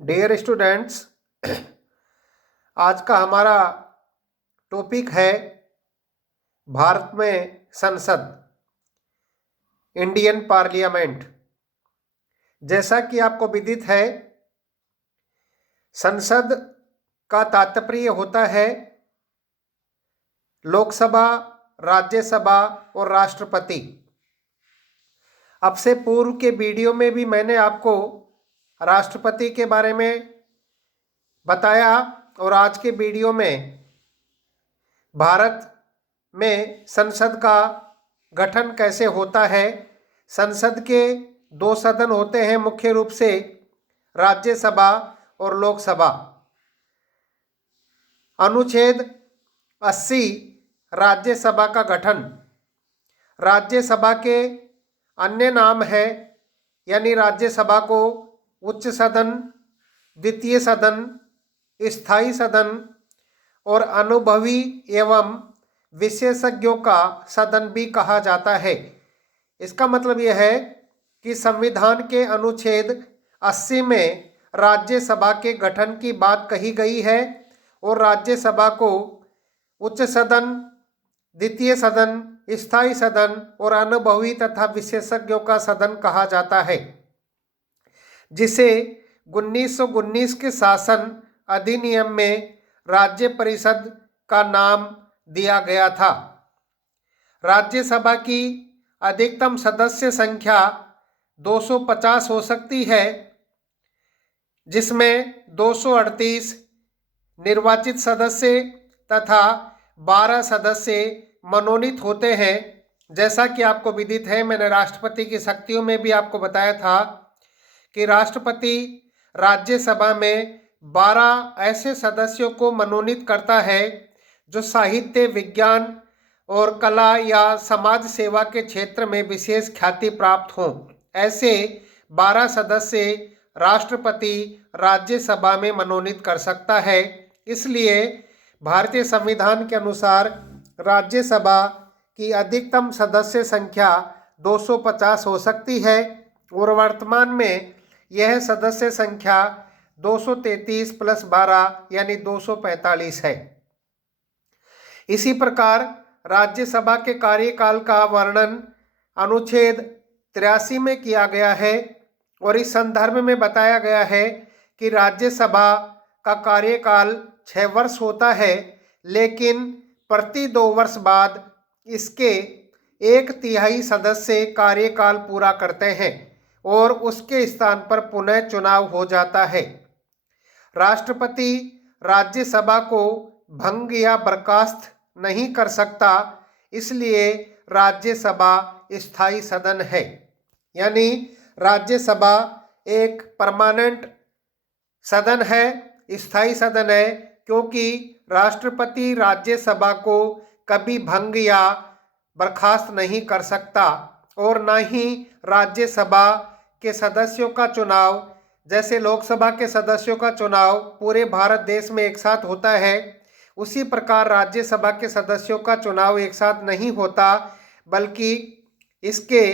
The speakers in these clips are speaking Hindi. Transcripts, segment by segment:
डियर स्टूडेंट्स, आज का हमारा टॉपिक है भारत में संसद, इंडियन पार्लियामेंट। जैसा कि आपको विदित है, संसद का तात्पर्य होता है लोकसभा, राज्यसभा और राष्ट्रपति। अब से पूर्व के वीडियो में भी मैंने आपको राष्ट्रपति के बारे में बताया और आज के वीडियो में भारत में संसद का गठन कैसे होता है। संसद के दो सदन होते हैं मुख्य रूप से, राज्यसभा और लोकसभा। अनुच्छेद 80 राज्यसभा का गठन। राज्यसभा के अन्य नाम है, यानी राज्यसभा को उच्च सदन, द्वितीय सदन, स्थायी सदन और अनुभवी एवं विशेषज्ञों का सदन भी कहा जाता है। इसका मतलब यह है कि संविधान के अनुच्छेद 80 में राज्यसभा के गठन की बात कही गई है और राज्यसभा को उच्च सदन, द्वितीय सदन, स्थायी सदन और अनुभवी तथा विशेषज्ञों का सदन कहा जाता है, जिसे 1919 के शासन अधिनियम में राज्य परिषद का नाम दिया गया था। राज्यसभा की अधिकतम सदस्य संख्या 250 हो सकती है, जिसमें 238 निर्वाचित सदस्य तथा 12 सदस्य मनोनीत होते हैं। जैसा कि आपको विदित है, मैंने राष्ट्रपति की शक्तियों में भी आपको बताया था कि राष्ट्रपति राज्यसभा में 12 ऐसे सदस्यों को मनोनीत करता है जो साहित्य, विज्ञान और कला या समाज सेवा के क्षेत्र में विशेष ख्याति प्राप्त हों। ऐसे 12 सदस्य राष्ट्रपति राज्यसभा में मनोनीत कर सकता है। इसलिए भारतीय संविधान के अनुसार राज्यसभा की अधिकतम सदस्य संख्या 250 हो सकती है और वर्तमान में यह सदस्य संख्या 233 + 12 यानी 245 है। इसी प्रकार राज्यसभा के कार्यकाल का वर्णन अनुच्छेद 83 में किया गया है और इस संदर्भ में बताया गया है कि राज्यसभा का कार्यकाल 6 वर्ष होता है, लेकिन प्रति 2 वर्ष बाद इसके 1/3 सदस्य कार्यकाल पूरा करते हैं और उसके स्थान पर पुनः चुनाव हो जाता है। राष्ट्रपति राज्यसभा को भंग या बर्खास्त नहीं कर सकता, इसलिए राज्यसभा स्थायी सदन है। यानी राज्यसभा एक परमानेंट सदन है, स्थायी सदन है, क्योंकि राष्ट्रपति राज्यसभा को कभी भंग या बर्खास्त नहीं कर सकता और न ही राज्यसभा के सदस्यों का चुनाव, जैसे लोकसभा के सदस्यों का चुनाव पूरे भारत देश में एक साथ होता है, उसी प्रकार राज्यसभा के सदस्यों का चुनाव एक साथ नहीं होता, बल्कि इसके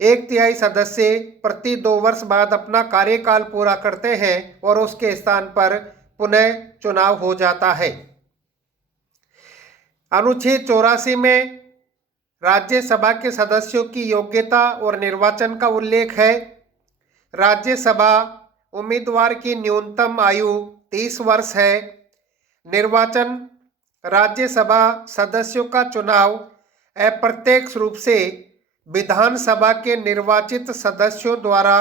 1/3 सदस्य प्रति 2 वर्ष बाद अपना कार्यकाल पूरा करते हैं और उसके स्थान पर पुनः चुनाव हो जाता है। अनुच्छेद 84 में राज्यसभा के सदस्यों की योग्यता और निर्वाचन का उल्लेख है। राज्यसभा उम्मीदवार की न्यूनतम आयु 30 वर्ष है। निर्वाचन राज्यसभा सदस्यों का चुनाव अप्रत्यक्ष रूप से विधानसभा के निर्वाचित सदस्यों द्वारा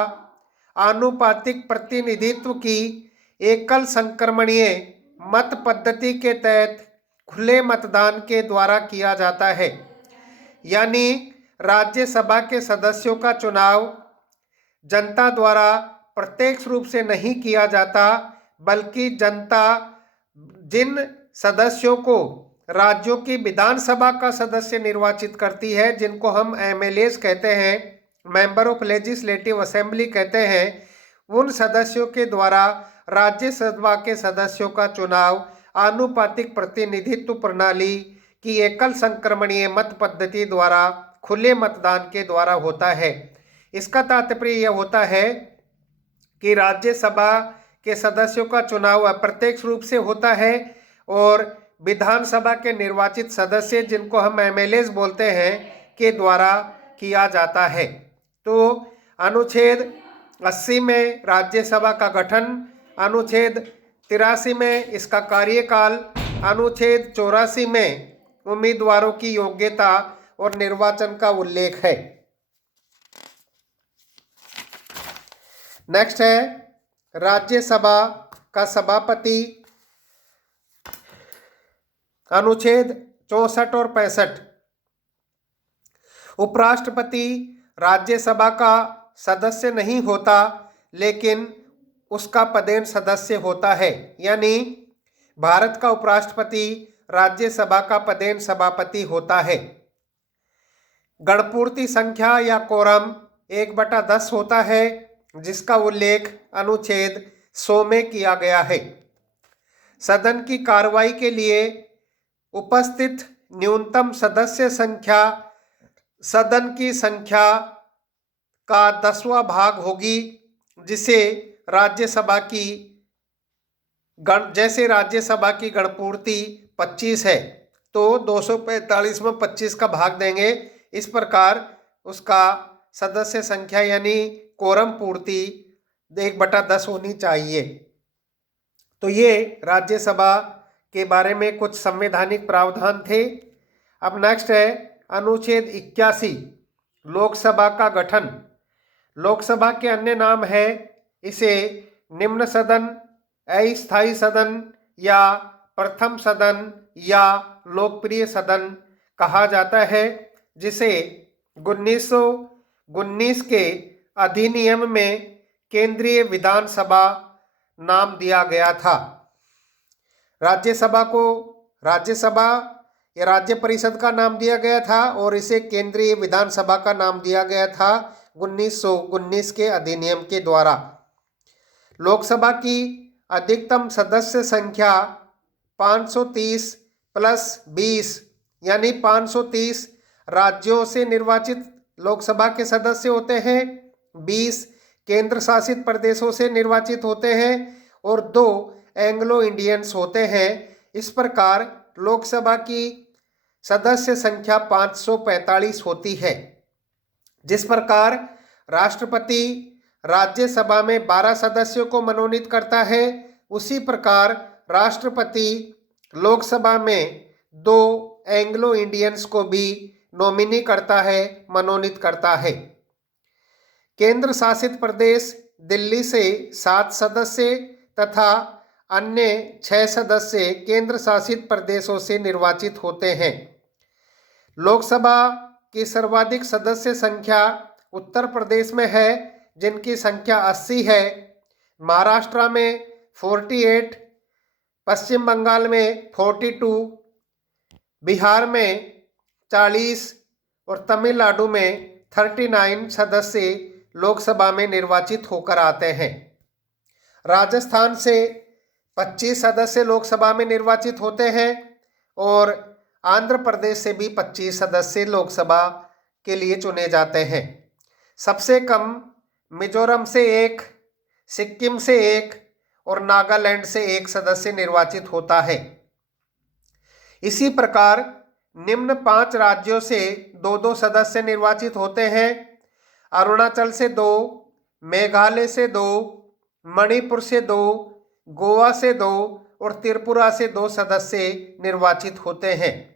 आनुपातिक प्रतिनिधित्व की एकल संक्रमणीय मत पद्धति के तहत खुले मतदान के द्वारा किया जाता है। यानी राज्यसभा के सदस्यों का चुनाव जनता द्वारा प्रत्यक्ष रूप से नहीं किया जाता, बल्कि जनता जिन सदस्यों को राज्यों की विधानसभा का सदस्य निर्वाचित करती है, जिनको हम MLAs कहते हैं, मेंबर ऑफ लेजिस्लेटिव असेंबली कहते हैं, उन सदस्यों के द्वारा राज्यसभा के सदस्यों का चुनाव आनुपातिक प्रतिनिधित्व प्रणाली की एकल संक्रमणीय मत पद्धति द्वारा खुले मतदान के द्वारा होता है। इसका तात्पर्य यह होता है कि राज्यसभा के सदस्यों का चुनाव अप्रत्यक्ष रूप से होता है और विधानसभा के निर्वाचित सदस्य, जिनको हम एमएलए बोलते हैं, के द्वारा किया जाता है। तो अनुच्छेद 80 में राज्यसभा का गठन, अनुच्छेद 83 में इसका कार्यकाल, अनुच्छेद 84 में उम्मीदवारों की योग्यता और निर्वाचन का उल्लेख है। नेक्स्ट है राज्यसभा का सभापति। अनुच्छेद 64 और 65। उपराष्ट्रपति राज्यसभा का सदस्य नहीं होता, लेकिन उसका पदेन सदस्य होता है। यानी भारत का उपराष्ट्रपति राज्यसभा का पदेन सभापति होता है। गणपूर्ति संख्या या कोरम 1/10 होता है, जिसका उल्लेख अनुच्छेद 100 में किया गया है। सदन की कार्रवाई के लिए उपस्थित न्यूनतम सदस्य संख्या सदन की संख्या का 10वां भाग होगी, जैसे राज्यसभा की गणपूर्ति 25 है, तो 245 में 25 का भाग देंगे। इस प्रकार उसका सदस्य संख्या यानी कोरम पूर्ति 1/10 होनी चाहिए। तो ये राज्यसभा के बारे में कुछ संवैधानिक प्रावधान थे। अब नेक्स्ट है अनुच्छेद 81, लोकसभा का गठन। लोकसभा के अन्य नाम है, इसे निम्न सदन, अस्थायी सदन या प्रथम सदन या लोकप्रिय सदन कहा जाता है, जिसे 1919 के अधिनियम में केंद्रीय विधानसभा नाम दिया गया था। राज्यसभा या राज्य परिषद का नाम दिया गया था और इसे केंद्रीय विधानसभा का नाम दिया गया था 1919 के अधिनियम के द्वारा। लोकसभा की अधिकतम सदस्य संख्या 530 + 20 यानी 530 राज्यों से निर्वाचित लोकसभा के सदस्य होते हैं, 20 केंद्र शासित प्रदेशों से निर्वाचित होते हैं और 2 एंग्लो इंडियंस होते हैं। इस प्रकार लोकसभा की सदस्य संख्या 545 होती है। जिस प्रकार राष्ट्रपति राज्यसभा में 12 सदस्यों को मनोनीत करता है, उसी प्रकार राष्ट्रपति लोकसभा में 2 एंग्लो इंडियंस को भी नॉमिनी करता है, मनोनीत करता है। केंद्र शासित प्रदेश दिल्ली से 7 सदस्य तथा अन्य 6 सदस्य केंद्र शासित प्रदेशों से निर्वाचित होते हैं। लोकसभा की सर्वाधिक सदस्य संख्या उत्तर प्रदेश में है, जिनकी संख्या 80 है। महाराष्ट्र में 48, पश्चिम बंगाल में 42, बिहार में 40 और तमिलनाडु में 39 सदस्य लोकसभा में निर्वाचित होकर आते हैं। राजस्थान से 25 सदस्य लोकसभा में निर्वाचित होते हैं और आंध्र प्रदेश से भी 25 सदस्य लोकसभा के लिए चुने जाते हैं। सबसे कम मिजोरम से 1, सिक्किम से 1 और नागालैंड से 1 सदस्य निर्वाचित होता है। इसी प्रकार निम्न 5 राज्यों से 2-2 सदस्य निर्वाचित होते हैं। अरुणाचल से 2, मेघालय से 2, मणिपुर से 2, गोवा से 2 और त्रिपुरा से 2 सदस्य निर्वाचित होते हैं।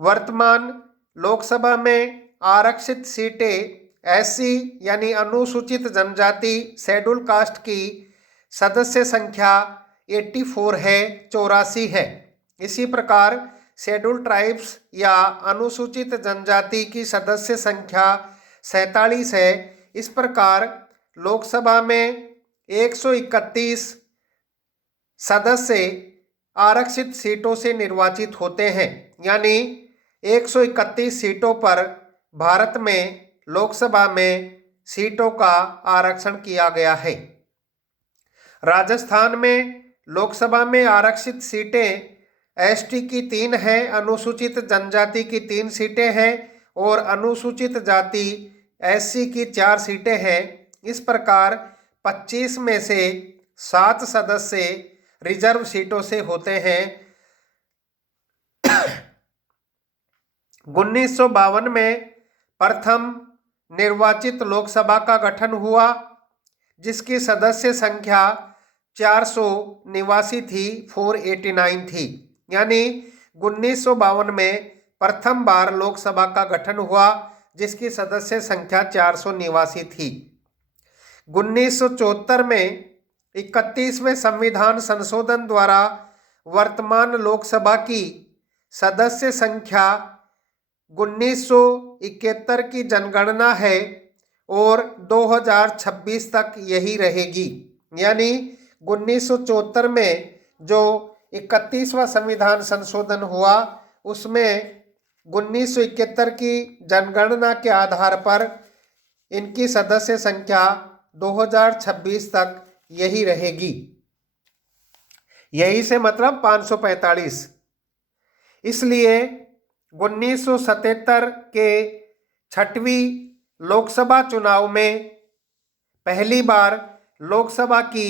वर्तमान लोकसभा में आरक्षित सीटें एससी यानी अनुसूचित जनजाति शेड्यूल कास्ट की सदस्य संख्या 84 है, 84 है। इसी प्रकार शेड्यूल ट्राइब्स या अनुसूचित जनजाति की सदस्य संख्या 47 है। इस प्रकार लोकसभा में 131 सदस्य आरक्षित सीटों से निर्वाचित होते हैं, यानी 131 सीटों पर भारत में लोकसभा में सीटों का आरक्षण किया गया है। राजस्थान में लोकसभा में आरक्षित सीटें एसटी की 3 हैं, अनुसूचित जनजाति की 3 सीटें हैं और अनुसूचित जाति एससी की 4 सीटें हैं। इस प्रकार 25 में से 7 सदस्य रिजर्व सीटों से होते हैं। 1952 में प्रथम निर्वाचित लोकसभा का गठन हुआ, जिसकी सदस्य संख्या 400 निवासी थी, 489 थी। यानी 1952 में प्रथम बार लोकसभा का गठन हुआ, जिसकी सदस्य संख्या 400 निवासी थी। 1974 में 31वें संविधान संशोधन द्वारा वर्तमान लोकसभा की सदस्य संख्या 1971 की जनगणना है और 2026 तक यही रहेगी। यानी 1974 में जो 31वां संविधान संशोधन हुआ, उसमें 1971 की जनगणना के आधार पर इनकी सदस्य संख्या 2026 तक यही रहेगी। यही से मतलब 545। इसलिए 1977 के 6वीं लोकसभा चुनाव में पहली बार लोकसभा की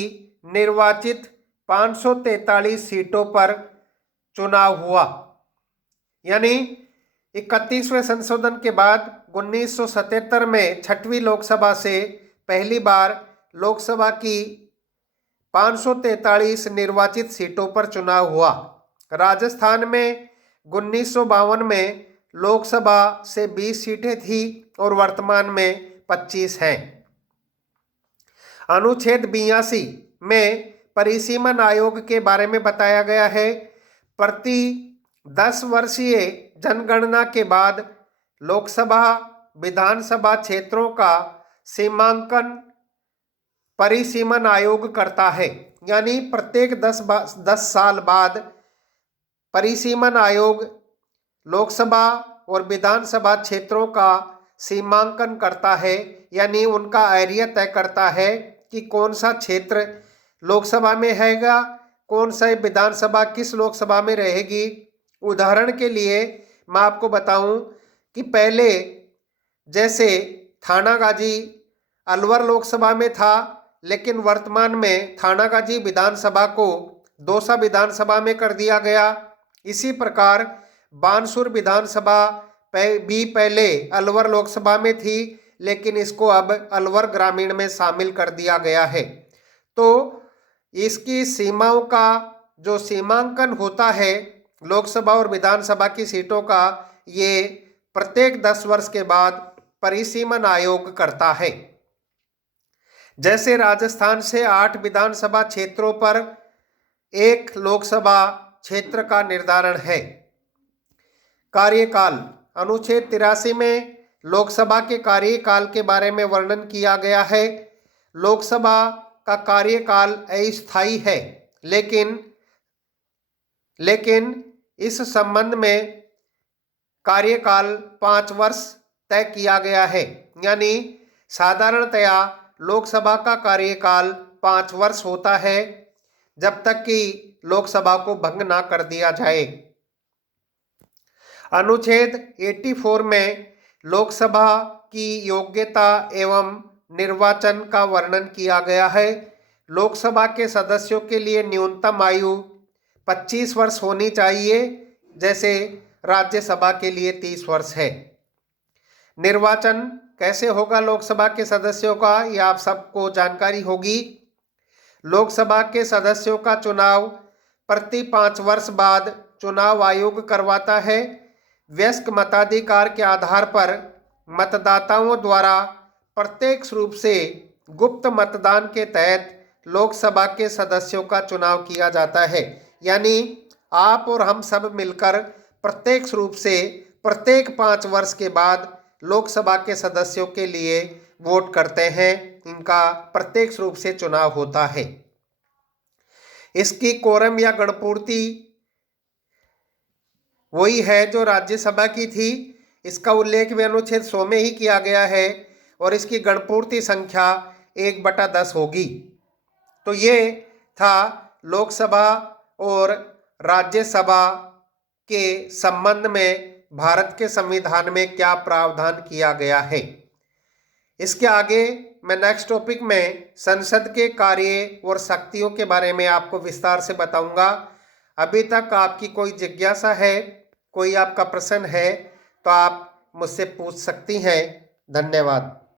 निर्वाचित 543 सीटों पर चुनाव हुआ। यानी 31वें संशोधन के बाद 1977 में 6वीं लोकसभा से पहली बार लोकसभा की 543 निर्वाचित सीटों पर चुनाव हुआ। राजस्थान में 1952 में लोकसभा से 20 सीटें थी और वर्तमान में 25 हैं। अनुच्छेद 82 में परिसीमन आयोग के बारे में बताया गया है। प्रति 10 वर्षीय जनगणना के बाद लोकसभा विधानसभा क्षेत्रों का सीमांकन परिसीमन आयोग करता है। यानी प्रत्येक 10 साल बाद परिसीमन आयोग लोकसभा और विधानसभा क्षेत्रों का सीमांकन करता है, यानी उनका एरिया तय करता है कि कौन सा क्षेत्र लोकसभा में रहेगा, कौन सा विधानसभा किस लोकसभा में रहेगी। उदाहरण के लिए मैं आपको बताऊं कि पहले जैसे थानागाजी अलवर लोकसभा में था, लेकिन वर्तमान में थानागाजी विधानसभा को दौसा विधानसभा में कर दिया गया। इसी प्रकार बानसूर विधानसभा भी पहले अलवर लोकसभा में थी, लेकिन इसको अब अलवर ग्रामीण में शामिल कर दिया गया है। तो इसकी सीमाओं का जो सीमांकन होता है लोकसभा और विधानसभा की सीटों का, ये प्रत्येक 10 वर्ष के बाद परिसीमन आयोग करता है। जैसे राजस्थान से 8 विधानसभा क्षेत्रों पर 1 लोकसभा क्षेत्र का निर्धारण है। कार्यकाल अनुच्छेद 83 में लोकसभा के कार्यकाल के बारे में वर्णन किया गया है। लोकसभा का कार्यकाल अस्थायी है, लेकिन इस संबंध में कार्यकाल 5 वर्ष तय किया गया है। यानी साधारणतया लोकसभा का कार्यकाल 5 वर्ष होता है, जब तक कि लोकसभा को भंग ना कर दिया जाए। अनुच्छेद 84 में लोकसभा की योग्यता एवं निर्वाचन का वर्णन किया गया है। लोकसभा के सदस्यों के लिए न्यूनतम आयु 25 वर्ष होनी चाहिए, जैसे राज्यसभा के लिए 30 वर्ष है। निर्वाचन कैसे होगा लोकसभा के सदस्यों का, ये आप सबको जानकारी होगी। लोकसभा के सदस्यों का चुनाव प्रति 5 वर्ष बाद चुनाव आयोग करवाता है। वयस्क मताधिकार के आधार पर मतदाताओं द्वारा प्रत्यक्ष रूप से गुप्त मतदान के तहत लोकसभा के सदस्यों का चुनाव किया जाता है। यानी आप और हम सब मिलकर प्रत्यक्ष रूप से प्रत्येक 5 वर्ष के बाद लोकसभा के सदस्यों के लिए वोट करते हैं। इनका प्रत्यक्ष रूप से चुनाव होता है। इसकी कोरम या गणपूर्ति वही है जो राज्यसभा की थी। इसका उल्लेख भी अनुच्छेद 100 में ही किया गया है और इसकी गणपूर्ति संख्या 1/10 होगी। तो ये था लोकसभा और राज्यसभा के संबंध में भारत के संविधान में क्या प्रावधान किया गया है। इसके आगे मैं नेक्स्ट टॉपिक में संसद के कार्य और शक्तियों के बारे में आपको विस्तार से बताऊंगा। अभी तक आपकी कोई जिज्ञासा है, कोई आपका प्रश्न है तो आप मुझसे पूछ सकती हैं। धन्यवाद।